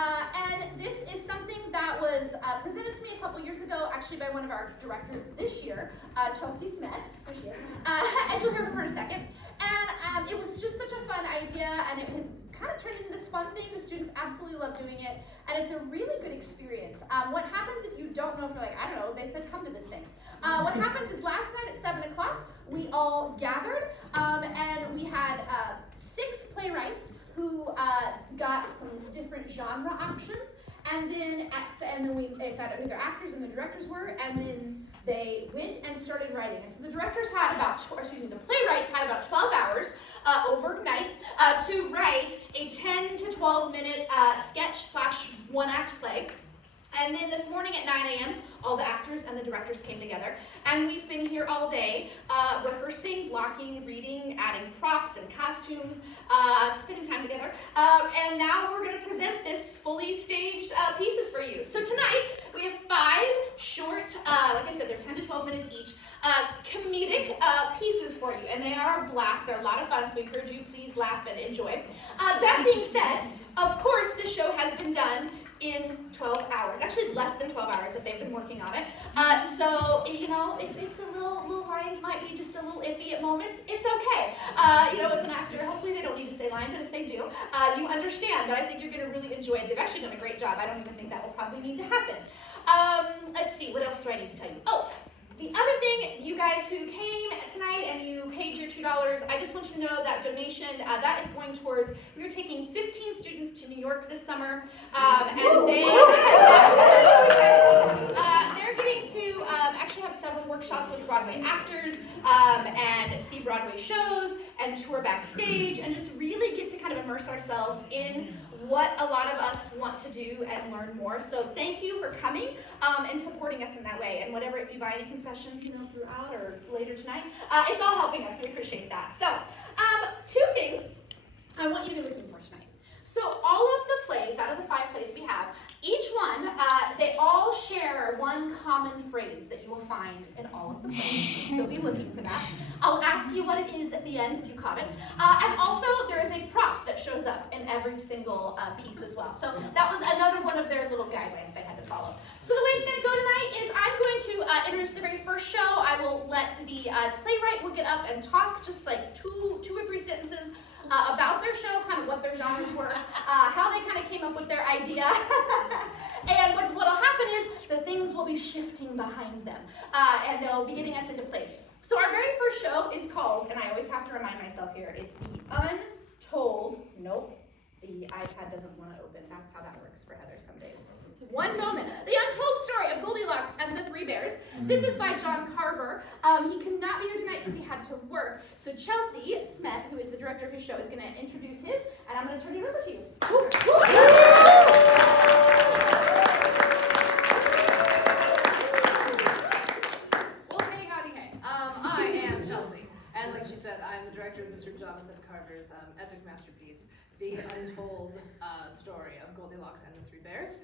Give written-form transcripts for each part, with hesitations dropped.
And this is something that was presented to me a couple years ago, actually by one of our directors this year, Chelsea Smith. There she is. And you'll hear from her in a second. And it was just such a fun idea, and it has kind of turned into this fun thing. The students absolutely love doing it, and it's a really good experience. What happens if you don't know, if you're like, I don't know, they said come to this thing. What happens is last night at 7 o'clock, we all gathered, and we had 6 playwrights who got some different genre options, and then we found out who their actors and the directors were, and then they went and started writing. And so the directors had the playwrights had about 12 hours overnight to write a 10 to 12 minute sketch / one-act play. And then this morning at 9 a.m., all the actors and the directors came together, and we've been here all day rehearsing, blocking, reading, adding props and costumes, spending time together, and now we're going to present this fully staged pieces for you. So tonight, we have 5 short, like I said, they're 10 to 12 minutes each, comedic pieces for you, and they are a blast. They're a lot of fun, so we encourage you, please laugh and enjoy. That being said, of course, the show has been done in 12 hours, actually less than 12 hours if they've been working on it. So, you know, if it's a little lines might be just a little iffy at moments, it's okay. You know, if an actor, hopefully they don't need to say line, but if they do, you understand. But I think you're gonna really enjoy it. They've actually done a great job. I don't even think that will probably need to happen. Let's see, what else do I need to tell you? Oh, the other thing, you guys who came tonight and you paid your $2, I just want you to know that donation, that is going towards, we are taking 15 students to New York this summer, and they're getting to actually have several workshops with Broadway actors, and see Broadway shows, and tour backstage, and just really get to kind of immerse ourselves in what a lot of us want to do and learn more. So thank you for coming and supporting us in that way. And whatever, if you buy any concessions, you know, throughout or later tonight, it's all helping us. We appreciate that. So 2 things I want you to be looking for tonight. So all of the plays, out of the 5 plays we have, each one, they all share one common phrase that you will find in all of the plays. So be looking for that. I'll ask you what it is at the end if you caught it. And also, there is a prop that shows up in every single piece as well. So that was another one of their little guidelines they had to follow. So the way it's going to go tonight is I'm going to introduce the very first show. I will let the playwright will get up and talk just like two or three sentences about their show, kind of what their genres were, how they kind of came up with their idea. And what will happen is the things will be shifting behind them, and they'll be getting us into place. So our very first show is called, and I always have to remind myself here, it's the Untold. Nope, the iPad doesn't want to open. That's how that works for Heather some days. It's one moment. The Untold Story of Goldilocks and the 3 Bears. This is by John Carver. He could not be here tonight because he had to work. So Chelsea Smith, who is the director of his show, is going to introduce his, and I'm going to turn it over to you. Well, hey, howdy, hey. I am Chelsea, and like she said, I'm the director of Mr. Jonathan Carver's epic masterpiece, The Untold Story of Goldilocks and the 3 Bears.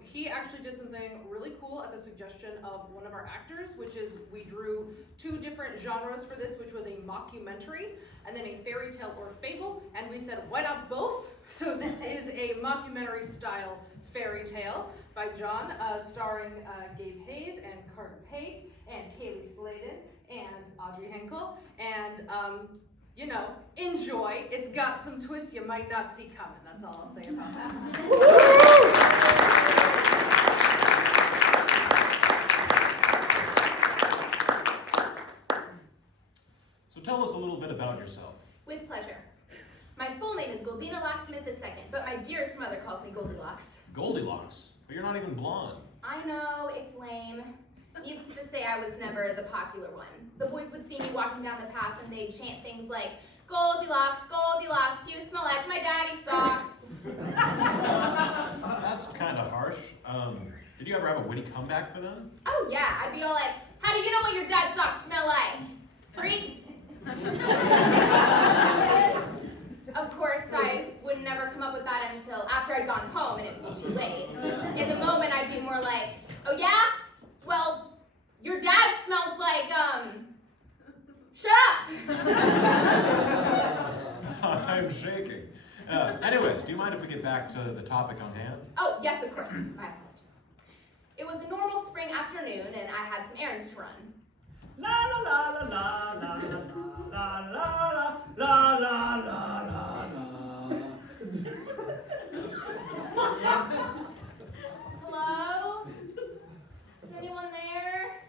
He actually did something really cool at the suggestion of one of our actors, which is we drew 2 different genres for this, which was a mockumentary and then a fairy tale or fable, and we said, why not both? So this is a mockumentary style fairy tale by John, starring Gabe Hayes and Carter Pate and Kaylee Sladen and Audrey Henkel, and you know, enjoy. It's got some twists you might not see coming. That's all I'll say about that. So tell us a little bit about yourself. With pleasure. My full name is Goldina Locksmith II, but my dearest mother calls me Goldilocks. Goldilocks? But you're not even blonde. I know, it's lame. Needless to say, I was never the popular one. The boys would see me walking down the path and they'd chant things like, Goldilocks, Goldilocks, you smell like my daddy's socks. That's kind of harsh. Did you ever have a witty comeback for them? Oh yeah, I'd be all like, how do you know what your dad's socks smell like? Freaks? Of course, I would never come up with that until after I'd gone home and it was too late. In the moment, I'd be more like, oh yeah? Well, your dad smells like, shut up! I'm shaking. Anyways, do you mind if we get back to the topic on hand? Oh, yes, of course. My apologies. It was a normal spring afternoon, and I had some errands to run. La la la la la la la la la la la la la. Hello? Is anyone there?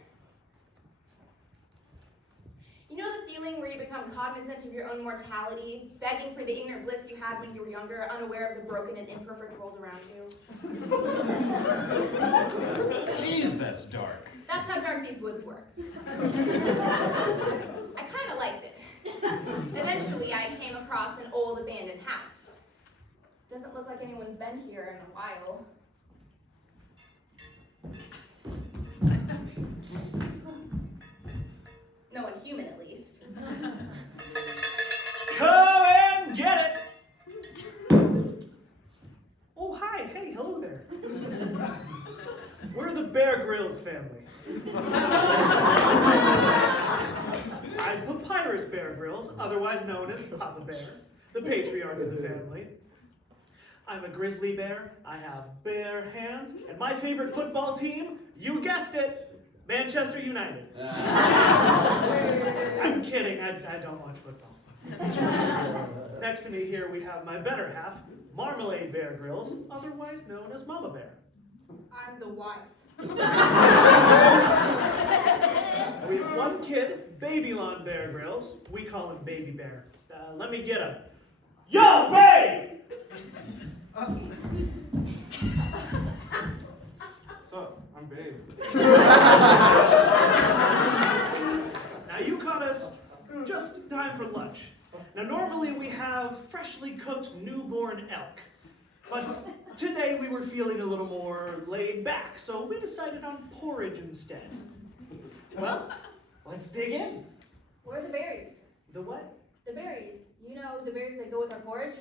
You know the feeling where you become cognizant of your own mortality, begging for the ignorant bliss you had when you were younger, unaware of the broken and imperfect world around you? Jeez, that's dark. That's how dark these woods were. I kind of liked it. Eventually, I came across an old abandoned house. Doesn't look like anyone's been here in a while. No one human, at least. Come and get it! Oh, hi. Hey, hello there. We're the Bear Grylls family. I'm Papyrus Bear Grylls, otherwise known as Papa Bear, the patriarch of the family. I'm a grizzly bear, I have bare hands, and my favorite football team, you guessed it, Manchester United. I'm kidding, I don't watch football. Next to me here we have my better half, Marmalade Bear Grylls, otherwise known as Mama Bear. I'm the wife. We have one kid, Babylon Bear Grylls. We call him Baby Bear. Let me get him. Yo, babe! So, I'm Babe. Now you caught us just in time for lunch. Now normally we have freshly cooked newborn elk. But today we were feeling a little more laid back, so we decided on porridge instead. Well, let's dig in. Where are the berries? The what? The berries. You know, the berries that go with our porridge?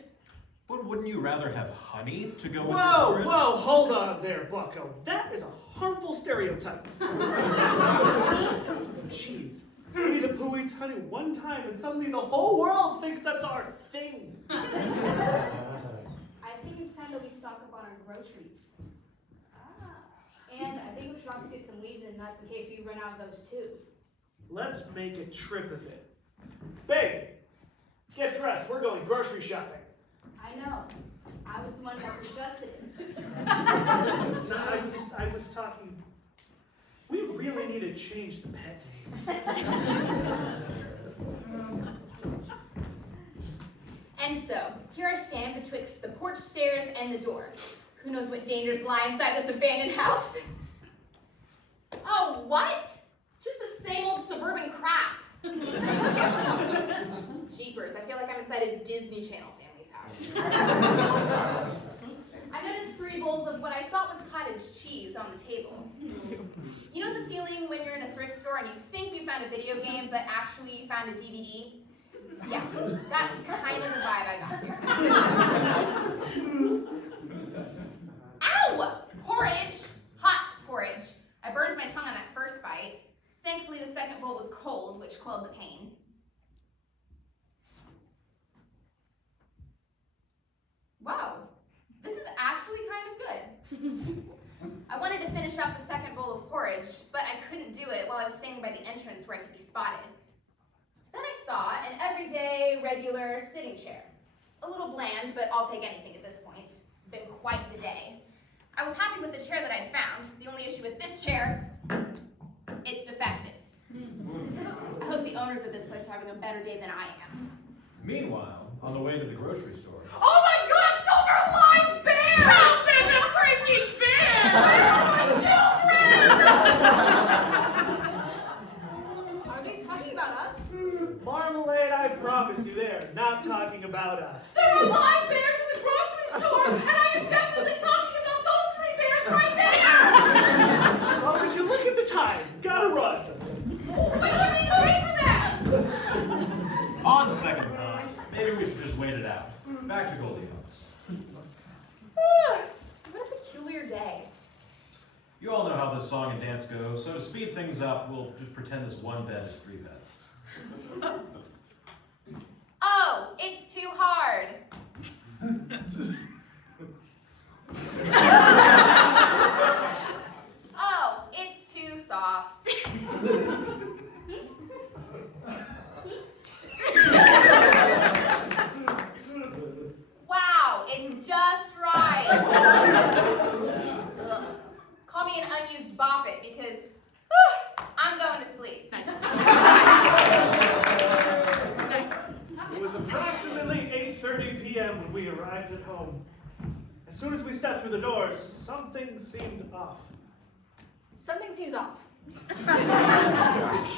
But wouldn't you rather have honey to go with your Whoa, porridge? whoa, hold on there, bucko. That is a harmful stereotype. Jeez. Winnie the Pooh eats honey one time and suddenly the whole world thinks that's our thing. I think it's time that we stock up on our groceries. And I think we should also get some leaves and nuts in case we run out of those too. Let's make a trip of it. Babe, get dressed. We're going grocery shopping. I know. I was the one that suggested it. No, I was talking. We really need to change the pet names. And so, here I stand betwixt the porch stairs and the door. Who knows what dangers lie inside this abandoned house? Oh, what? Just the same old suburban crap. Jeepers, I feel like I'm inside a Disney Channel family's house. I noticed 3 bowls of what I thought was cottage cheese on the table. You know the feeling when you're in a thrift store and you think you found a video game, but actually you found a DVD? Yeah, that's kind of the vibe I got here. Ow! Porridge! Hot porridge. I burned my tongue on that first bite. Thankfully, the second bowl was cold, which quelled the pain. Wow, this is actually kind of good. I wanted to finish up the second bowl of porridge, but I couldn't do it while I was standing by the entrance where I could be spotted. Then I saw an everyday, regular sitting chair. A little bland, but I'll take anything at this point. Been quite the day. I was happy with the chair that I'd found. The only issue with this chair, it's defective. I hope the owners of this place are having a better day than I am. Meanwhile, on the way to the grocery store. Oh my gosh, those are live bears! How there's a freaking bear! Where are my children? Are they talking about us? Marmalade, I promise you they're not talking about us. There are live bears in the grocery store, and I am definitely talking about those 3 bears right there! Oh, would you look at the time? Gotta run. But you need to pay for that! On second thought, maybe we should just wait it out. Back to Goldilocks. What a peculiar day. You all know how this song and dance go, so to speed things up, we'll just pretend this one bed is 3 beds. Oh, it's too hard. p.m. when we arrived at home. As soon as we stepped through the doors, something seemed off. Something seems off.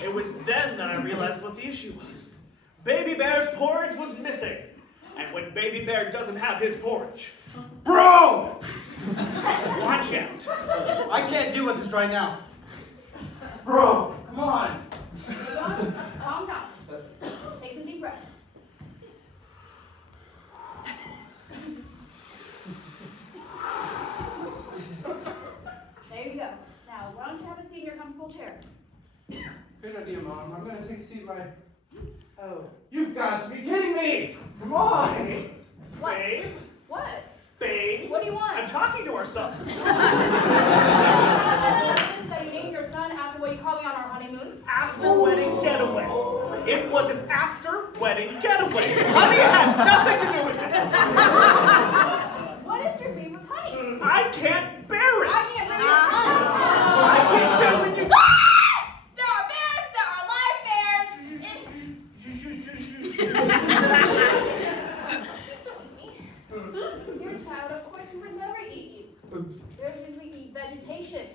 It was then that I realized what the issue was. Baby Bear's porridge was missing. And when Baby Bear doesn't have his porridge, Bro! watch out. I can't deal with this right now. Bro, come on. Calm down. Take some deep breaths. There you go. Now, why don't you have a seat in your comfortable chair? Good idea, Mom. I'm gonna take a seat by... Oh, you've got to be kidding me! Come on! What? Babe? What? Babe? What do you want? I'm talking to our son. Is that you named your son after what you called me on our honeymoon? After wedding getaway. It was an after wedding getaway. Honey had nothing to do with it. What is your beef with honey? I can't bear it. I can't bring your son. I can't bear when you... There are bears, there are live bears. Dear child, of course we would never eat you. Bears usually eat vegetation.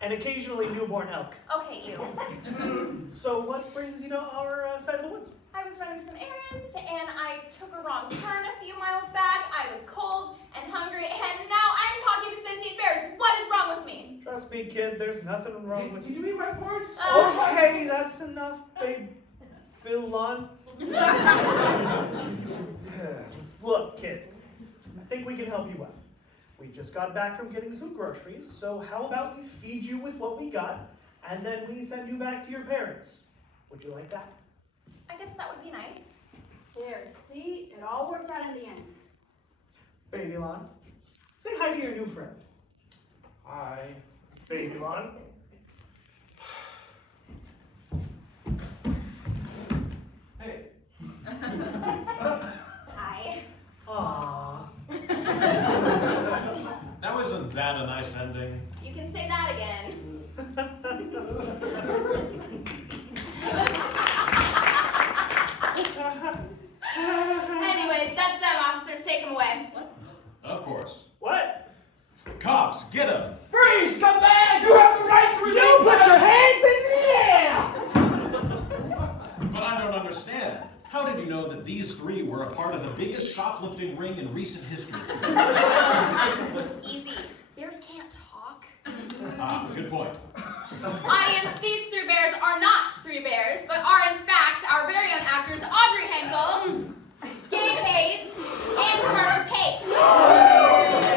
And occasionally newborn elk. Okay, you. So what brings you to our side of the woods? I was running some errands and I took a wrong turn a few miles back. I was cold and hungry and now I'm talking to sentient bears. What is wrong with me? Trust me, kid, there's nothing wrong with Did you eat my porridge? Okay, that's enough, babe. Babylon. Look, kid, I think we can help you out. We just got back from getting some groceries, so how about we feed you with what we got, and then we send you back to your parents? Would you like that? I guess that would be nice. There, see? It all worked out in the end. Babylon, say hi to your new friend. Hi. Babylon. Hey. Hi. Aww. Now isn't that a nice ending? You can say that again. Anyways, that's them, officers. Take them away. Of course. What? Cops, get him! Freeze, come back! You have the right to remain You put your hands in the air! But I don't understand. How did you know that these three were a part of the biggest shoplifting ring in recent history? Easy. Bears can't talk. Ah, good point. Audience, these three bears are not three bears, but are in fact our very own actors Audrey Henkel, Gabe Hayes, and Carter Pace.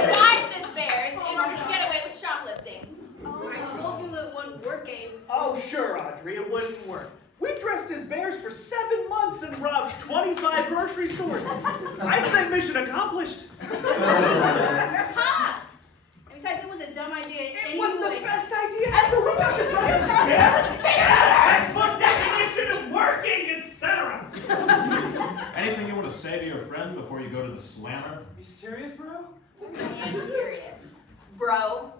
Disguised as bears in order to get away with shoplifting. Oh, I told you it wouldn't work, Gabe. Oh, sure, Audrey, it wouldn't work. We dressed as bears for 7 months and robbed 25 grocery stores. I'd say mission accomplished. You're hot! And besides, it was a dumb idea It was the anyway. best idea ever. We got to try it. Textbook definition of working, etc. Anything you want to say to your friend before you go to the slammer? You serious, bro? I am serious. Bro.